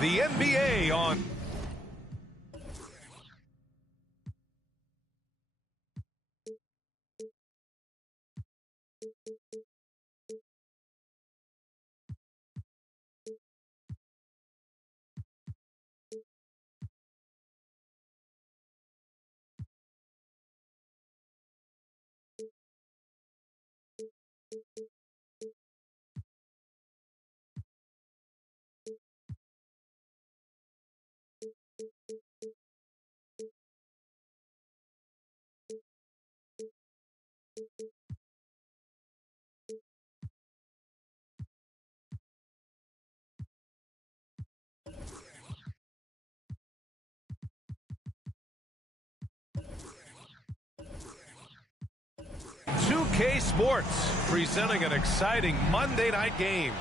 The NBA on. K Sports presenting an exciting Monday night game.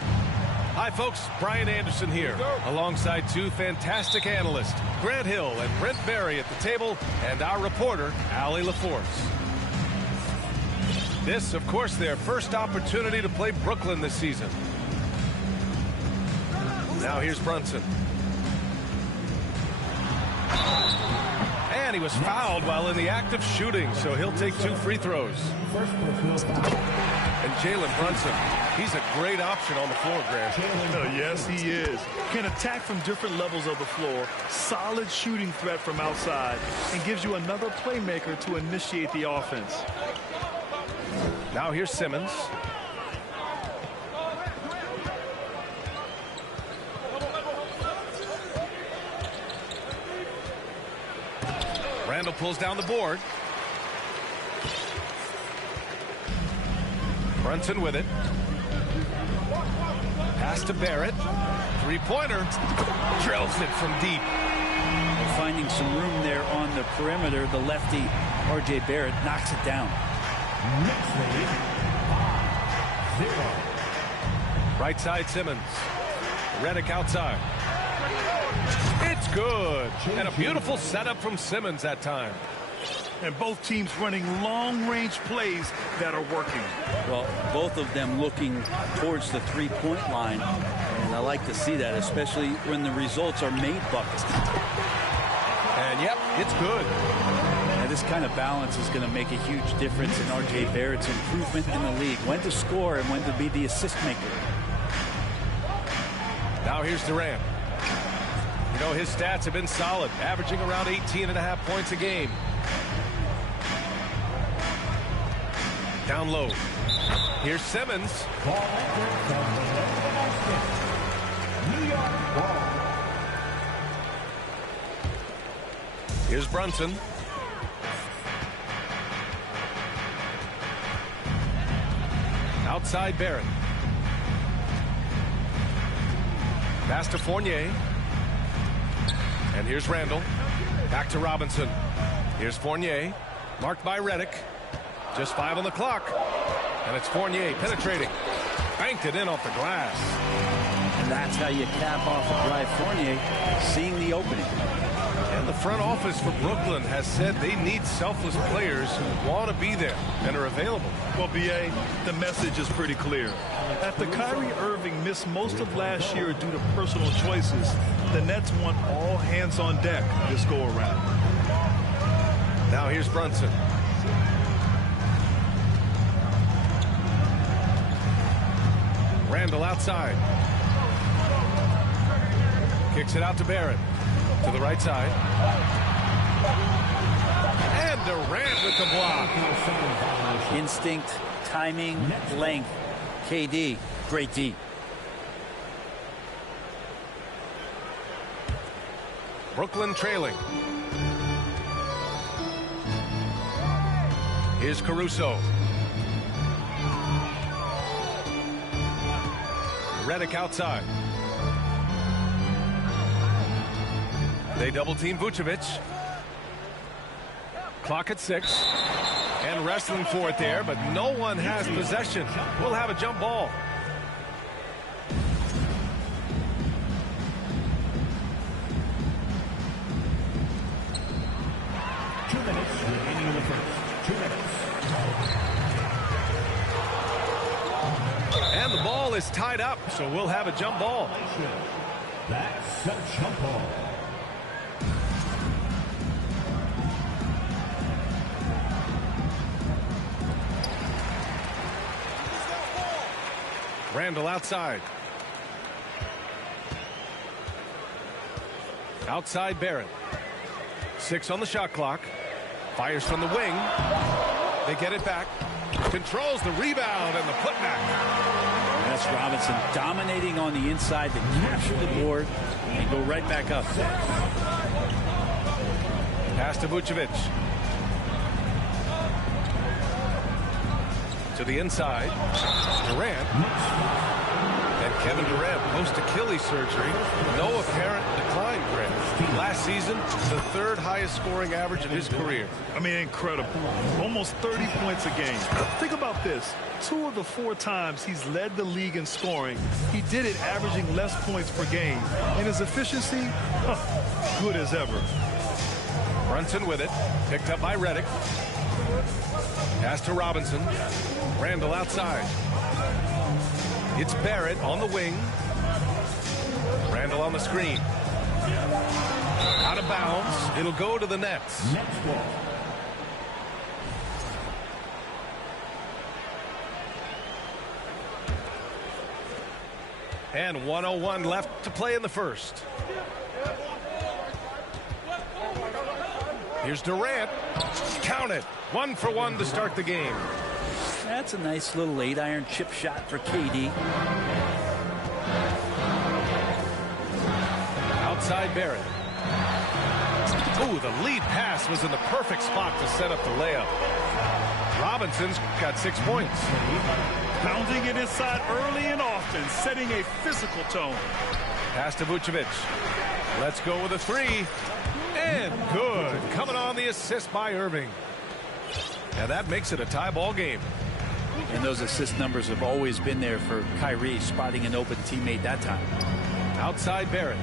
Hi folks, Brian Anderson here, alongside two fantastic analysts, Grant Hill and Brent Barry at the table, and our reporter, Allie LaForce. This, of course, their first opportunity to play Brooklyn this season. Now here's Brunson. And he was fouled while in the act of shooting, so he'll take 2 free throws. And Jalen Brunson, he's a great option on the floor, Grant. Yes, he is. Can attack from different levels of the floor, solid shooting threat from outside, and gives you another playmaker to initiate the offense. Now here's Simmons. Randall pulls down the board. Brunson with it. Pass to Barrett. Three-pointer. Drills it from deep. And finding some room there on the perimeter, the lefty, R.J. Barrett, knocks it down. Right side Simmons. Redick outside. It's good. And a beautiful setup from Simmons that time. And both teams running long-range plays that are working. Well, both of them looking towards the three-point line. And I like to see that, especially when the results are made buckets. And, yep, it's good. And this kind of balance is going to make a huge difference in R.J. Barrett's improvement in the league. When to score and when to be the assist maker. Now here's Durant. You know, his stats have been solid, averaging around 18.5 points a game. Down low. Here's Simmons. Here's Brunson. Outside Barrett. Pass to Fournier. And here's Randall. Back to Robinson. Here's Fournier. Marked by Redick. Just 5 on the clock. And it's Fournier penetrating. Banked it in off the glass. And That's how you cap off a drive. Fournier seeing the opening. And the front office for Brooklyn has said they need selfless players who want to be there and are available. Well, B.A., the message is pretty clear. After Kyrie Irving missed most of last year due to personal choices, the Nets want all hands on deck this go-around. Now here's Brunson. Randall outside. Kicks it out to Barrett. To the right side. And Durant with the block. Instinct, timing, length. KD, great D. Brooklyn trailing. Here's Caruso. Redick outside. They double team Vucevic. Clock at 6. And wrestling for it there, but no one has possession. We'll have a jump ball. And the ball is tied up, so we'll have a jump ball. That's a jump ball. Randall outside. Outside Barrett. 6 on the shot clock. Fires from the wing. They get it back. Controls the rebound and the putback. That's Robinson dominating on the inside to capture the board and go right back up. Pass to Vucevic. To the inside. Durant. And Kevin Durant post-Achilles surgery. No apparent decline, Grant. Last season, the 3rd highest scoring average in his career. I mean, incredible. Almost 30 points a game. Think about this. 2 of the 4 times he's led the league in scoring, he did it averaging less points per game. And his efficiency, good as ever. Brunson with it. Picked up by Redick. Pass to Robinson. Randall outside. It's Barrett on the wing. Randall on the screen. Out of bounds. It'll go to the Nets. Nets ball. And 1:01 left to play in the first. Here's Durant. Count it. 1 for 1 to start the game. That's a nice little 8-iron chip shot for KD. Outside Barrett. Ooh, the lead pass was in the perfect spot to set up the layup. Robinson's got 6 points. Pounding it inside early and often, setting a physical tone. Pass to Vucevic. Let's go with a 3. And good. Coming on the assist by Irving. And that makes it a tie ball game. And those assist numbers have always been there for Kyrie, spotting an open teammate that time. Outside Barrett.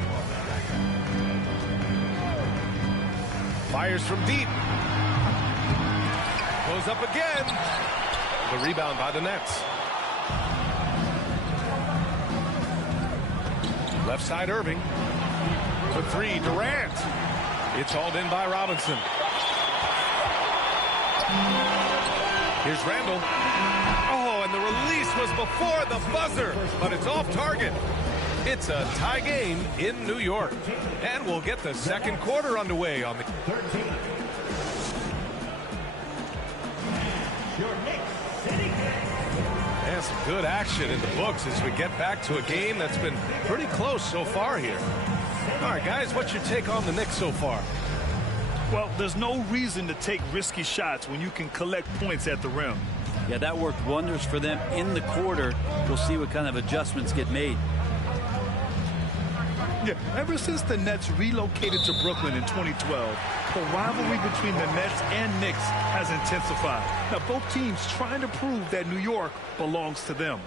Fires from deep. Goes up again. The rebound by the Nets. Left side Irving. For 3, Durant. It's hauled in by Robinson. Here's Randall. Oh, and the release was before the buzzer, but it's off target. It's a tie game in New York. And we'll get the second quarter underway on the... 13. Your Knicks City. And some good action in the books as we get back to a game that's been pretty close so far here. All right, guys, what's your take on the Knicks so far? Well, there's no reason to take risky shots when you can collect points at the rim. Yeah, that worked wonders for them in the quarter. We'll see what kind of adjustments get made. Yeah, ever since the Nets relocated to Brooklyn in 2012, the rivalry between the Nets and Knicks has intensified. Now, both teams trying to prove that New York belongs to them.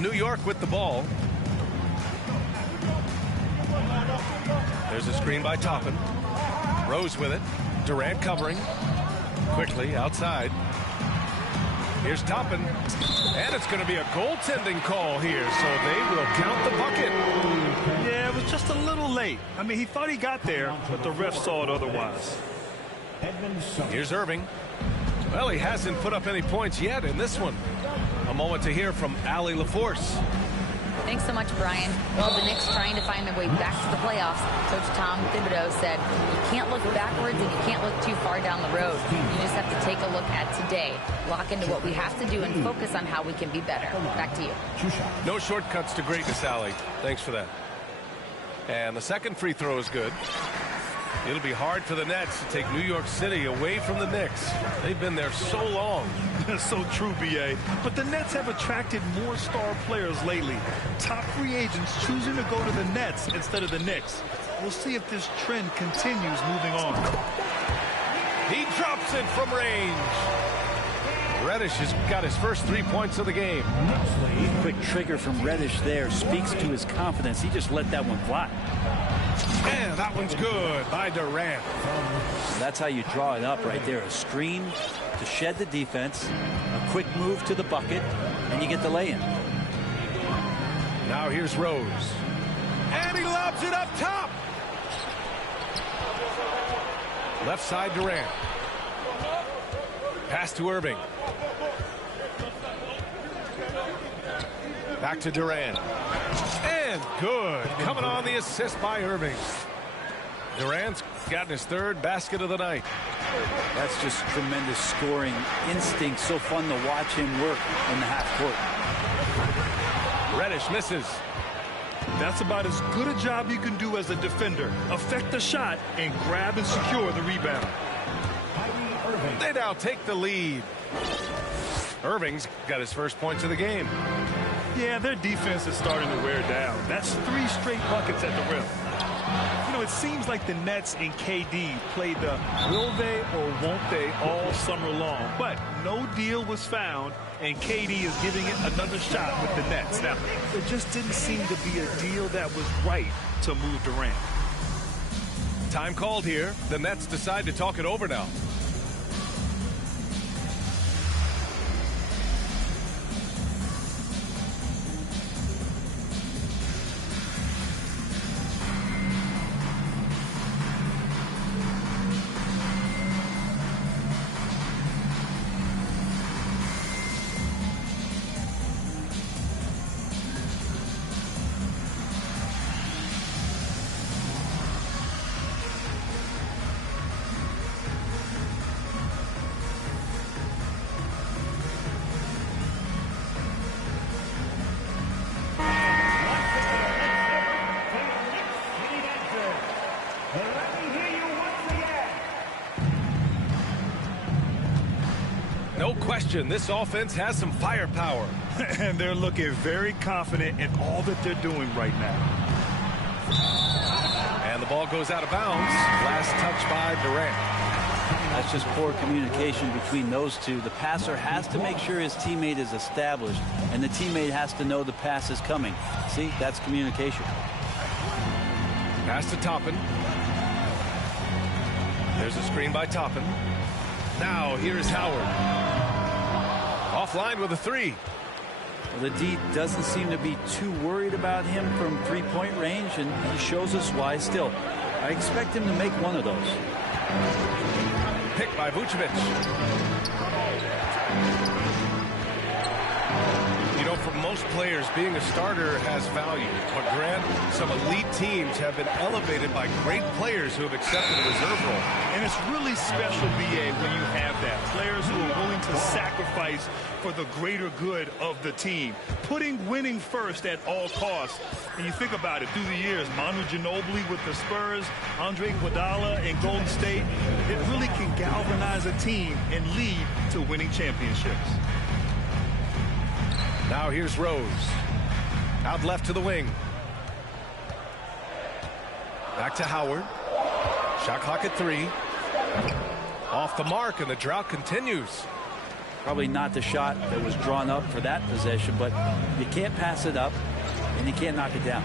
New York with the ball. There's a screen by Toppin. Rose with it. Durant covering. Quickly outside. Here's Toppin. And it's going to be a goaltending call here, so they will count the bucket. Yeah, it was just a little late. I mean, he thought he got there, but the ref saw it otherwise. Here's Irving. Well, he hasn't put up any points yet in this one. A moment to hear from Allie LaForce. Thanks so much, Brian. Well, the Knicks trying to find their way back to the playoffs. Coach Tom Thibodeau said, you can't look backwards and you can't look too far down the road. You just have to take a look at today, lock into what we have to do, and focus on how we can be better. Back to you. No shortcuts to greatness, Allie. Thanks for that. And the second free throw is good. It'll be hard for the Nets to take New York City away from the Knicks. They've been there so long. That's so true, B.A. But the Nets have attracted more star players lately. Top free agents choosing to go to the Nets instead of the Knicks. We'll see if this trend continues moving on. He drops it from range. Reddish has got his first 3 points of the game. Quick trigger from Reddish there speaks to his confidence. He just let that one fly. And that one's good by Durant. That's how you draw it up right there. A screen to shed the defense, a quick move to the bucket, and you get the lay-in. Now here's Rose. And he lobs it up top. Left side Durant. Pass to Irving. Back to Durant. And good. Coming on the assist by Irving. Durant's gotten his third basket of the night. That's just tremendous scoring instinct. So fun to watch him work in the half court. Reddish misses. That's about as good a job you can do as a defender. Affect the shot and grab and secure the rebound. They now take the lead. Irving's got his first points of the game. Yeah, their defense is starting to wear down. That's 3 straight buckets at the rim. You know, it seems like the Nets and KD played the will they or won't they all summer long. But no deal was found, and KD is giving it another shot with the Nets. Now, there just didn't seem to be a deal that was right to move Durant. Time called here. The Nets decide to talk it over now. No question, this offense has some firepower. And they're looking very confident in all that they're doing right now. And the ball goes out of bounds. Last touch by Durant. That's just poor communication between those two. The passer has to make sure his teammate is established, and the teammate has to know the pass is coming. See, that's communication. Pass to Toppin. There's a screen by Toppin. Now here's Howard. Offline with a 3. Well, the D doesn't seem to be too worried about him from three-point range, and he shows us why still. I expect him to make one of those. Picked by Vucevic. You know, for most players, being a starter has value. But Grant, some elite teams have been elevated by great players who have accepted a reserve role. And it's really special, B.A., when you have that. Players who are willing to sacrifice for the greater good of the team. Putting winning first at all costs. And you think about it, through the years, Manu Ginobili with the Spurs, Andre Iguodala in Golden State, it really can galvanize a team and lead to winning championships. Now here's Rose. Out left to the wing. Back to Howard. Shot clock at 3. Off the mark, and the drought continues. Probably not the shot that was drawn up for that possession, but you can't pass it up and you can't knock it down.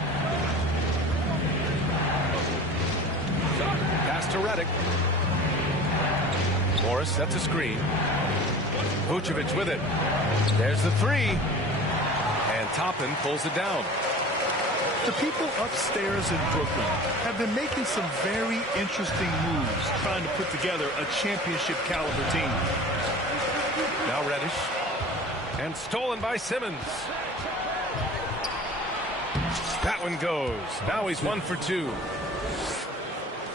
Pass to Redick. Morris sets a screen. Vucevic with it. There's the three. And Toppin pulls it down. The people upstairs in Brooklyn have been making some very interesting moves, trying to put together a championship caliber team. Now Reddish. And stolen by Simmons. That one goes. Now he's 1 for 2.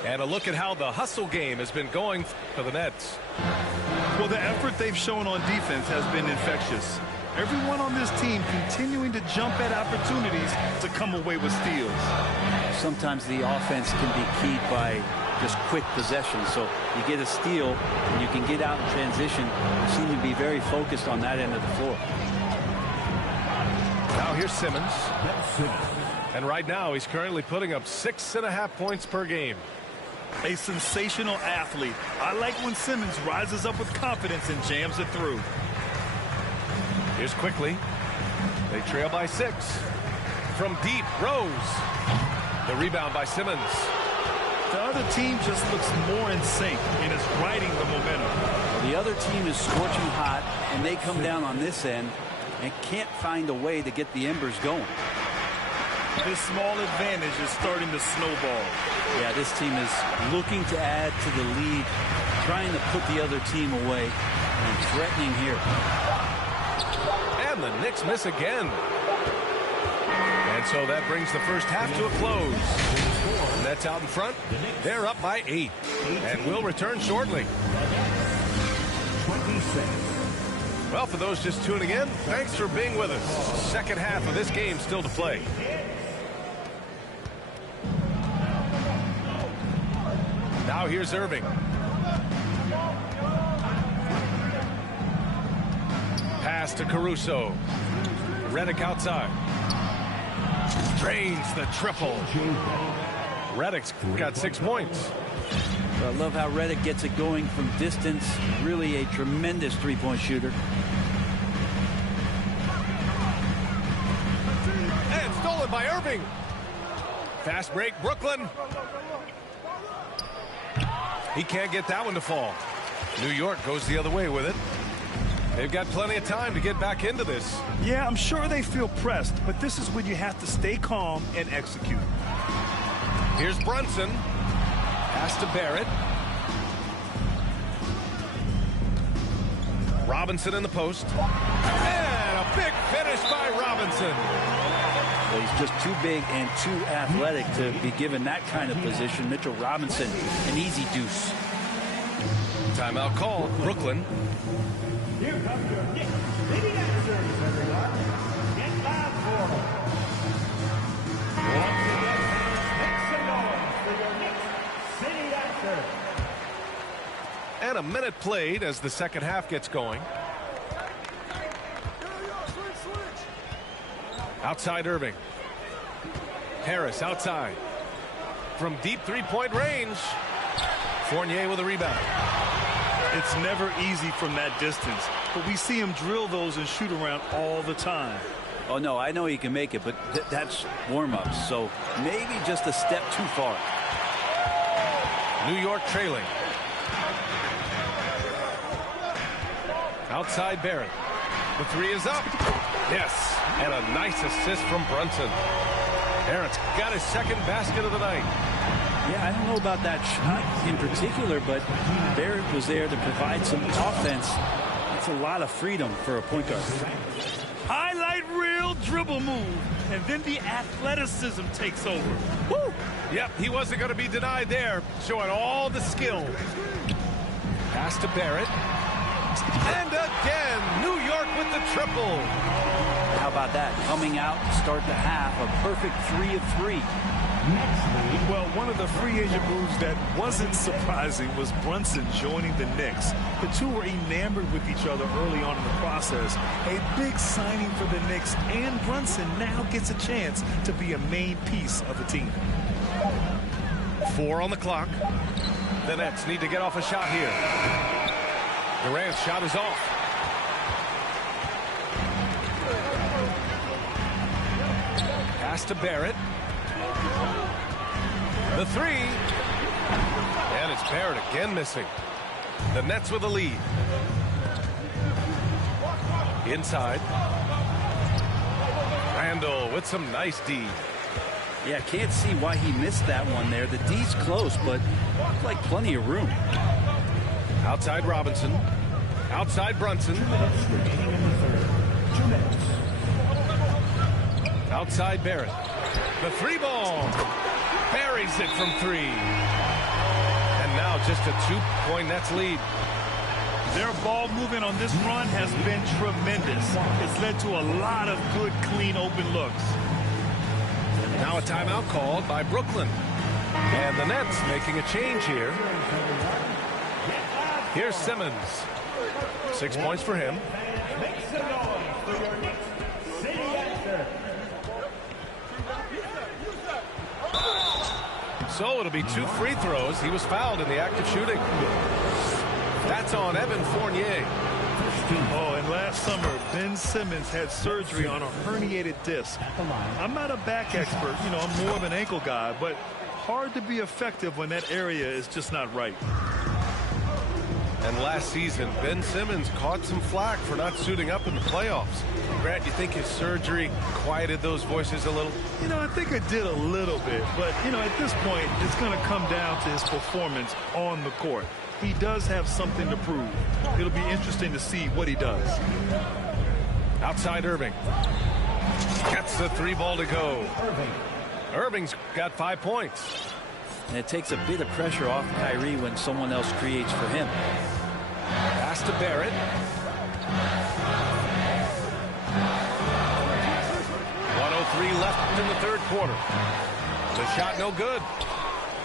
And a look at how the hustle game has been going for the Nets. Well, the effort they've shown on defense has been infectious. Everyone on this team continuing to jump at opportunities to come away with steals. Sometimes the offense can be keyed by just quick possession. So you get a steal and you can get out in transition. You seem to be very focused on that end of the floor. Now here's Simmons. And right now he's currently putting up 6.5 points per game. A sensational athlete. I like when Simmons rises up with confidence and jams it through. Here's Quickly. They trail by 6. From deep, Rose. The rebound by Simmons. The other team just looks more in sync and is riding the momentum. The other team is scorching hot, and they come down on this end and can't find a way to get the embers going. This small advantage is starting to snowball. Yeah, this team is looking to add to the lead, trying to put the other team away, and threatening here. And the Knicks miss again. And so that brings the first half to a close. Nets out in front. They're up by 8. And we'll return shortly. Well, for those just tuning in, thanks for being with us. Second half of this game still to play. Now here's Irving. Pass to Caruso. Redick outside. Drains the triple. Redick's got 6 points. I love how Redick gets it going from distance. Really a tremendous three-point shooter. And stolen by Irving. Fast break, Brooklyn. He can't get that one to fall. New York goes the other way with it. They've got plenty of time to get back into this. Yeah, I'm sure they feel pressed, but this is when you have to stay calm and execute. Here's Brunson. Pass to Barrett. Robinson in the post. And a big finish by Robinson. Well, he's just too big and too athletic to be given that kind of position. Mitchell Robinson, an easy deuce. Timeout call, Brooklyn. Here comes your Knicks City Dancers, everyone. Get loud for them. Once again, make some noise for your Knicks City Dancers. And a minute played as the second half gets going. Outside Irving. Harris outside. From deep three-point range. Fournier with a rebound. It's never easy from that distance, but we see him drill those and shoot around all the time. Oh, no, I know he can make it, but that's warm-ups, so maybe just a step too far. New York trailing. Outside Barrett. The three is up. Yes, and a nice assist from Brunson. Barrett's got his second basket of the night. Yeah, I don't know about that shot in particular, but Barrett was there to provide some offense. That's a lot of freedom for a point guard. Highlight reel dribble move, and then the athleticism takes over. Woo! Yep, he wasn't going to be denied there, showing all the skill. Pass to Barrett. And again, New York with the triple. How about that? Coming out to start the half, a perfect 3 of 3. Well, one of the free agent moves that wasn't surprising was Brunson joining the Knicks. The two were enamored with each other early on in the process. A big signing for the Knicks, and Brunson now gets a chance to be a main piece of the team. 4 on the clock. The Nets need to get off a shot here. Durant's shot is off. Pass to Barrett. The three. And it's Barrett again missing. The Nets with a lead. Inside. Randall with some nice D. Yeah, can't see why he missed that one there. The D's close, but looked like plenty of room. Outside Robinson. Outside Brunson. Outside Barrett. The three ball. Buries it from three. And now just a 2-point Nets lead. Their ball movement on this run has been tremendous. It's led to a lot of good, clean, open looks. Now a timeout called by Brooklyn. And the Nets making a change here. Here's Simmons. 6 points for him. So it'll be 2 free throws. He was fouled in the act of shooting. That's on Evan Fournier. Oh, and last summer, Ben Simmons had surgery on a herniated disc. I'm not a back expert. You know, I'm more of an ankle guy, but hard to be effective when that area is just not right. And last season, Ben Simmons caught some flack for not suiting up in the playoffs. Grant, you think his surgery quieted those voices a little? You know, I think it did a little bit, but, you know, at this point, it's going to come down to his performance on the court. He does have something to prove. It'll be interesting to see what he does. Outside Irving. Gets the 3 ball to go. Irving's got 5 points. And it takes a bit of pressure off Kyrie when someone else creates for him. Pass to Barrett. .103 left in the third quarter. The shot no good.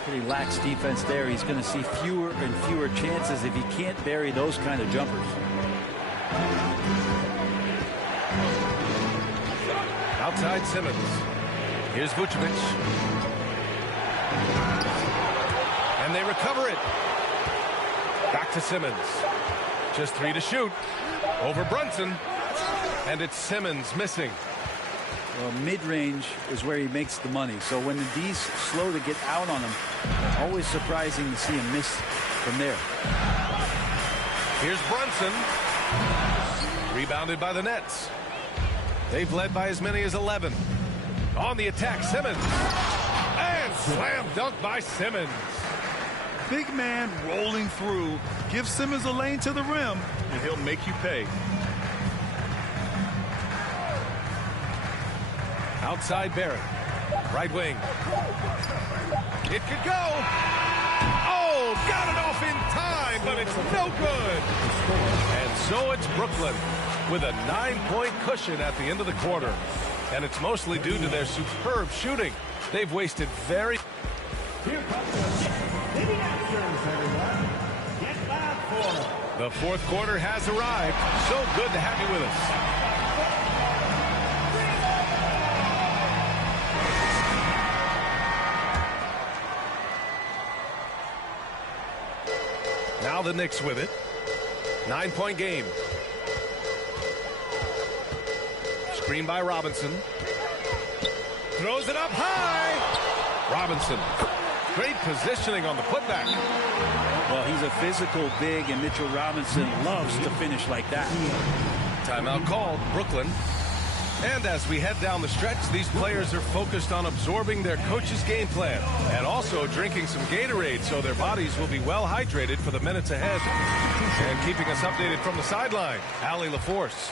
Pretty lax defense there. He's going to see fewer and fewer chances if he can't bury those kind of jumpers. Outside Simmons. Here's Vucevic. And they recover it. Back to Simmons. Just 3 to shoot. Over Brunson. And it's Simmons missing. Well, mid-range is where he makes the money. So when the D's slow to get out on him, always surprising to see him miss from there. Here's Brunson. Rebounded by the Nets. They've led by as many as 11. On the attack, Simmons. And slam dunk by Simmons. Big man rolling through. Give Simmons a lane to the rim, and he'll make you pay. Outside Barrett. Right wing. It could go. Oh, got it off in time, but it's no good. And so it's Brooklyn with a 9-point cushion at the end of the quarter. And it's mostly due to their superb shooting. They've wasted very... Here comes the answers, everyone. Get loud for The fourth quarter has arrived. So good to have you with us. Now the Knicks with it. 9-point game. Screen by Robinson. Throws it up high. Robinson. Great positioning on the putback. Well, he's a physical big, and Mitchell Robinson loves to finish like that. Timeout called. Brooklyn. And as we head down the stretch, these players are focused on absorbing their coach's game plan and also drinking some Gatorade so their bodies will be well hydrated for the minutes ahead. And keeping us updated from the sideline, Allie LaForce.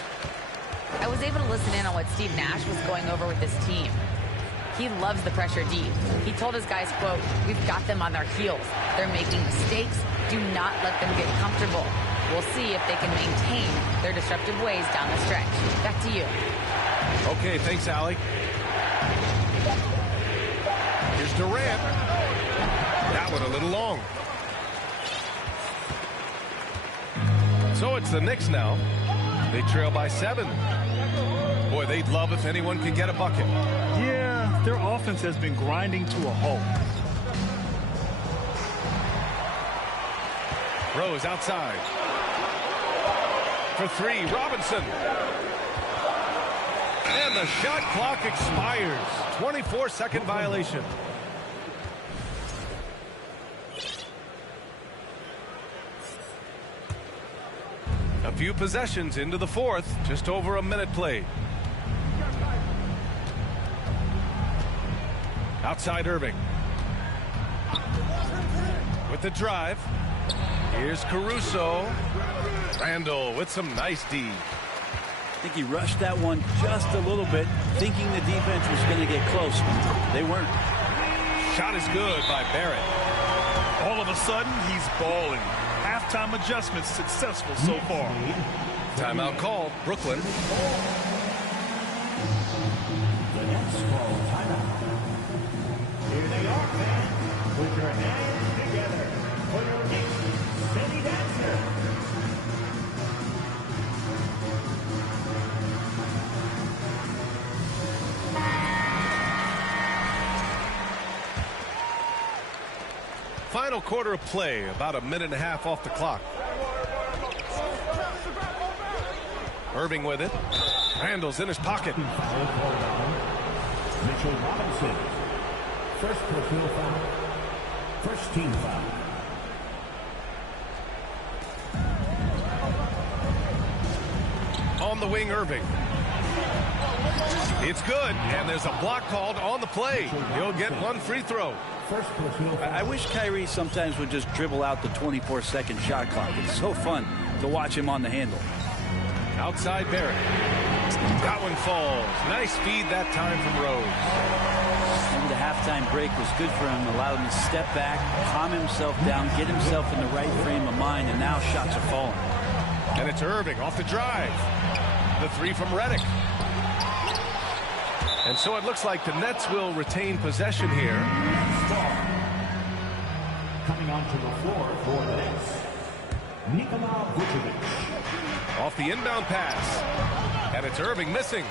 I was able to listen in on what Steve Nash was going over with this team. He loves the pressure deep. He told his guys, quote, "We've got them on their heels. They're making mistakes. Do not let them get comfortable. We'll see if they can maintain their disruptive ways down the stretch." Back to you. Okay, thanks, Allie. Here's Durant. That one a little long. So it's the Knicks now. They trail by 7. Boy, they'd love if anyone could get a bucket. Yeah, their offense has been grinding to a halt. Rose outside. For 3, Robinson. And the shot clock expires. 24-second violation. A few possessions into the fourth. Just over a minute played. Outside Irving. With the drive. Here's Caruso. Randall with some nice D. I think he rushed that one just a little bit, thinking the defense was going to get close. They weren't. Shot is good by Barrett. All of a sudden, he's balling. Halftime adjustments successful so far. Timeout called. Brooklyn. The Nets call timeout. Here they are, fans. Put your hands together for your Knicks Steady Dancer. Final quarter of play, about a minute and a half off the clock. Irving with it. Randall's in his pocket. Mitchell Robinson. First personal foul. First team foul. On the wing, Irving. It's good, and there's a block called on the play. He'll get one free throw. First personal foul. I wish Kyrie sometimes would just dribble out the 24-second shot clock. It's so fun to watch him on the handle. Outside Barrett. That one falls. Nice feed that time from Rose. Maybe the halftime break was good for him. Allowed him to step back, calm himself down, get himself in the right frame of mind, and now shots are falling. And it's Irving off the drive. The three from Redick. And so it looks like the Nets will retain possession here. Coming onto the floor for the Nets, Nikola Vucevic. Off the inbound pass. And it's Irving missing.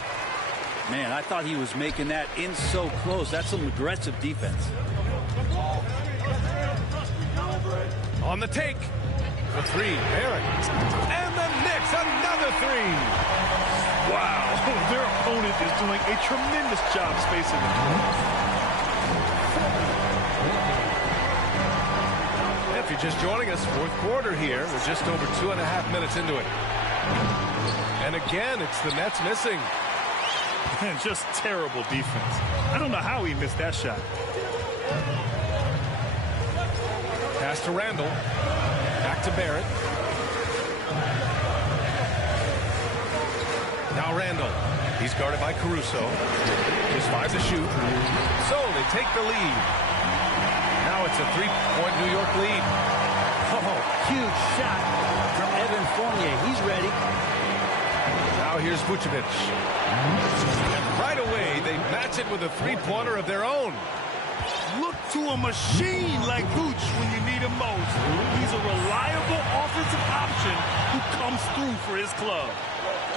Man, I thought he was making that in so close. That's some aggressive defense. On the take. The three, Barrett. And the Knicks, another three. Wow, their opponent is doing a tremendous job spacing the floor. If you're just joining us, fourth quarter here. We're just over 2.5 minutes into it. And again, it's the Nets missing. Man, just terrible defense. I don't know how he missed that shot. Pass to Randall. Back to Barrett. Now Randall. He's guarded by Caruso. Just 5 to shoot. So they take the lead. Now it's a 3-point New York lead. Oh, huge shot from Evan Fournier. He's ready. Now here's Vucevic. And right away, they match it with a three-pointer of their own. Look to a machine like Vooch when you need him most. He's a reliable offensive option who comes through for his club.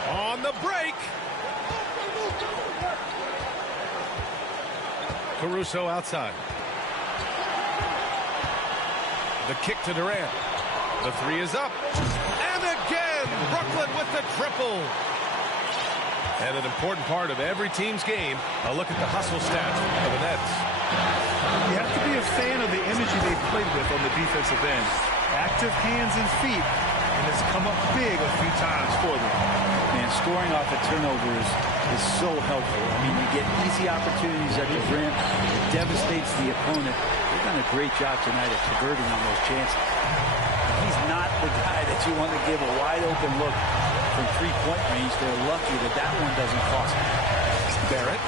On the break. Caruso outside. The kick to Durant. The three is up. And again, Brooklyn with the triple. And an important part of every team's game, a look at the hustle stats for the Nets. You have to be a fan of the energy they played with on the defensive end. Active hands and feet, and it's come up big a few times for them. Man, scoring off of turnovers is so helpful. I mean, you get easy opportunities at the rim. It devastates the opponent. They've done a great job tonight at converting on those chances. He's not the guy that you want to give a wide-open look from three-point range. They're lucky that that one doesn't cost them. Barrett.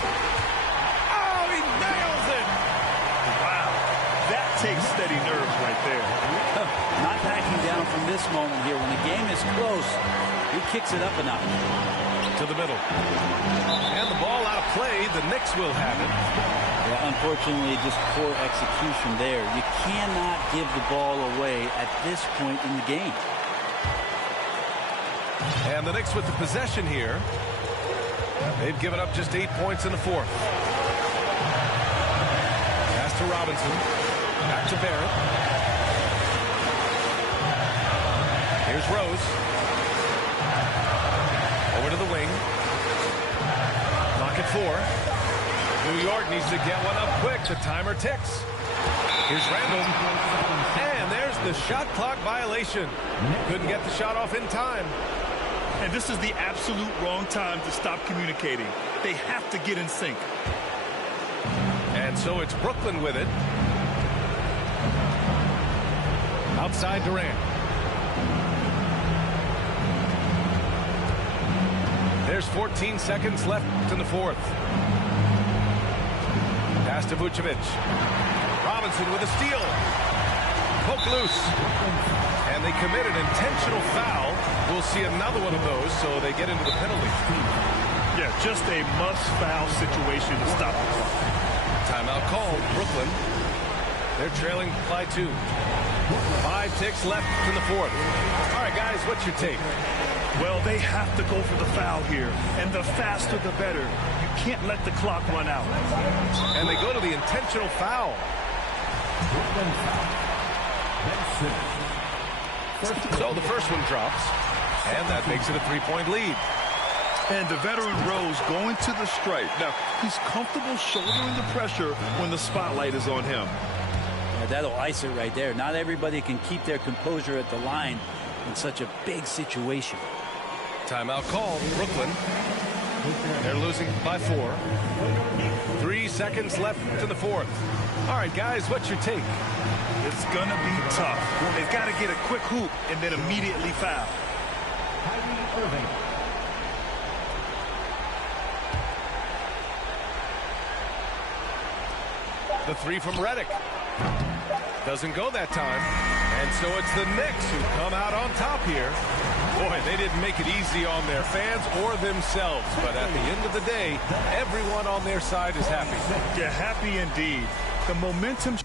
Oh, he nails it! Wow, that takes steady nerves right there. Not backing down from this moment here. When the game is close, he kicks it up a notch. To the middle. And the ball out of play. The Knicks will have it. Yeah, unfortunately, just poor execution there. You cannot give the ball away at this point in the game. And the Knicks with the possession here. They've given up just 8 points in the fourth. Pass to Robinson. Back to Barrett. Here's Rose. Over to the wing. 4. New York needs to get one up quick. The timer ticks. Here's Randall. And there's the shot clock violation. Couldn't get the shot off in time. And this is the absolute wrong time to stop communicating. They have to get in sync. And so it's Brooklyn with it. Outside Durant. There's 14 seconds left in the fourth. Pass to Vucevic. Robinson with a steal. Poke loose. And they commit an intentional foul. We'll see another one of those, so they get into the penalty. Yeah, just a must-foul situation to stop the clock. Timeout called. Brooklyn. They're trailing by 2. 5 ticks left in the fourth. All right, guys, what's your take? Well, they have to go for the foul here, and the faster the better. You can't let the clock run out. And they go to the intentional foul. So the first one drops, and that makes it a 3-point lead. And the veteran Rose going to the stripe. Now, he's comfortable shouldering the pressure when the spotlight is on him. Yeah, that'll ice it right there. Not everybody can keep their composure at the line in such a big situation. Timeout called. Brooklyn. They're losing by 4. 3 seconds left in the fourth. All right, guys, what's your take? It's going to be tough. They've got to get a quick hoop and then immediately foul. Kyrie Irving. The 3 from Redick. Doesn't go that time. And so it's the Knicks who come out on top here. Boy, they didn't make it easy on their fans or themselves. But at the end of the day, everyone on their side is happy. Yeah, happy indeed. The momentum...